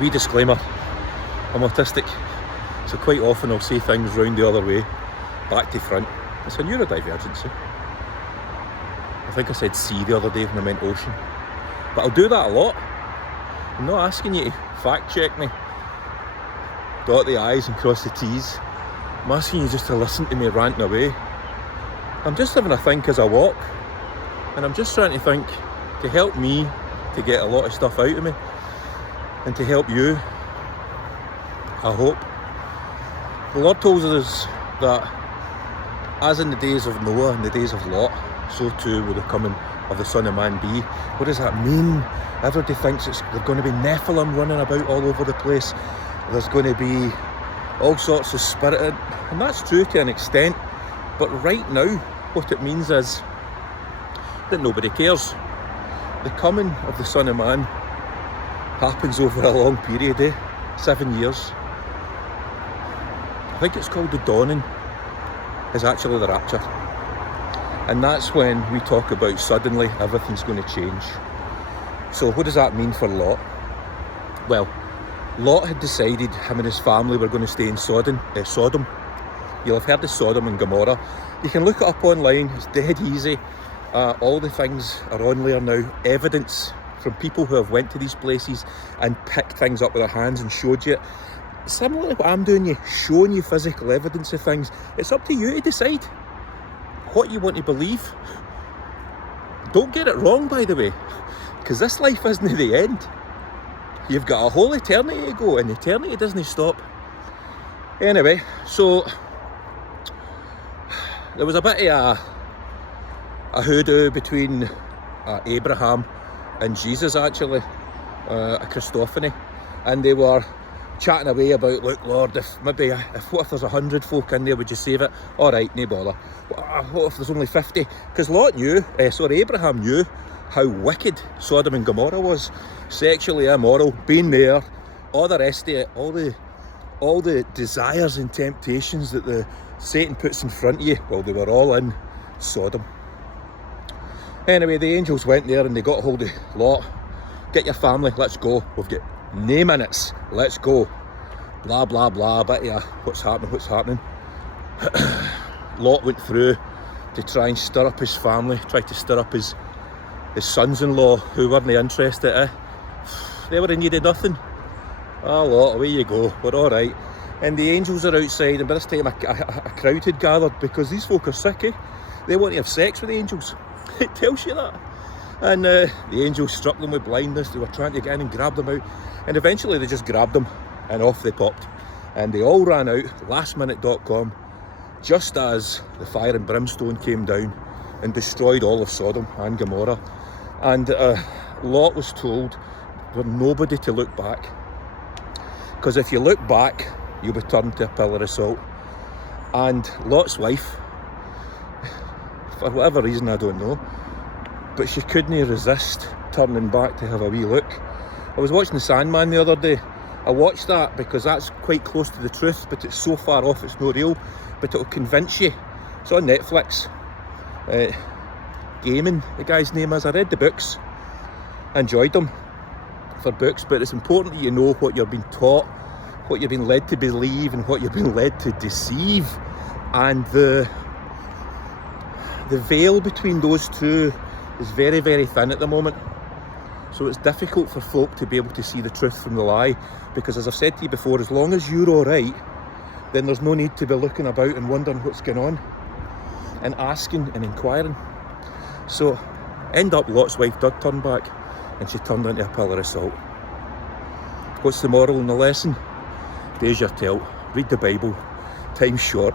Wee disclaimer, I'm autistic, so quite often I'll say things round the other way, back to front. It's a neurodivergency. I think I said sea the other day when I meant ocean. But I'll do that a lot. I'm not asking you to fact check me, dot the I's and cross the T's. I'm asking you just to listen to me ranting away. I'm just having a think as I walk, and I'm just trying to think to help me to get a lot of stuff out of me, and to help you, I hope. The Lord tells us that as in the days of Noah and the days of Lot, so too will the coming of the Son of Man be. What does that mean? Everybody thinks there's going to be Nephilim running about all over the place. There's going to be all sorts of spirit, and that's true to an extent. But right now, what it means is that nobody cares. The coming of the Son of Man happens over a long period, 7 years. I think it's called the dawning, is actually the rapture. And that's when we talk about suddenly everything's going to change. So what does that mean for Lot? Well, Lot had decided him and his family were going to stay in Sodom. You'll have heard of Sodom and Gomorrah. You can look it up online, it's dead easy. All the things are on there now. Evidence from people who have went to these places and picked things up with their hands and showed you it. Similar to what I'm doing, showing you physical evidence of things. It's up to you to decide what you want to believe. Don't get it wrong, by the way, because this life isn't the end. You've got a whole eternity to go, and eternity doesn't stop. Anyway, so there was a bit of a hoodoo between Abraham and Jesus, actually, a Christophany, and they were chatting away about, look Lord, what if there's 100 folk in there, would you save it? All right, no bother. What if there's only 50? Because Abraham knew how wicked Sodom and Gomorrah was, sexually immoral, being there, all the rest of it, all the desires and temptations that the Satan puts in front of you. Well, they were all in Sodom. Anyway, the angels went there and they got hold of Lot. Get your family, let's go. We've got no minutes, let's go. Blah, blah, blah, bit of what's happening. Lot went through to try and stir up his family, tried to stir up his sons-in-law, who weren't interested. They were in need of nothing. Oh, Lot, away you go, we're all right. And the angels are outside, and by this time a crowd had gathered, because these folk are sick, They want to have sex with the angels. It tells you that. And the angels struck them with blindness. They were trying to get in and grab them out, and eventually they just grabbed them and off they popped, and they all ran out, lastminute.com, just as the fire and brimstone came down and destroyed all of Sodom and Gomorrah. And Lot was told for nobody to look back, because if you look back you'll be turned to a pillar of salt. And Lot's wife, for whatever reason I don't know, but she couldn't resist turning back to have a wee look. I was watching The Sandman the other day. I watched that because that's quite close to the truth, but it's so far off it's not real, but it'll convince you. It's on Netflix. Gaiman, the guy's name is. I read the books, enjoyed them for books, but it's important that you know what you're being taught, what you're being led to believe, and what you're being led to deceive. And the veil between those two is very, very thin at the moment. So it's difficult for folk to be able to see the truth from the lie, because as I've said to you before, as long as you're all right, then there's no need to be looking about and wondering what's going on and asking and inquiring. So end up Lot's wife did turn back, and she turned into a pillar of salt. What's the moral in the lesson? Day's your tell. Read the Bible. Time's short.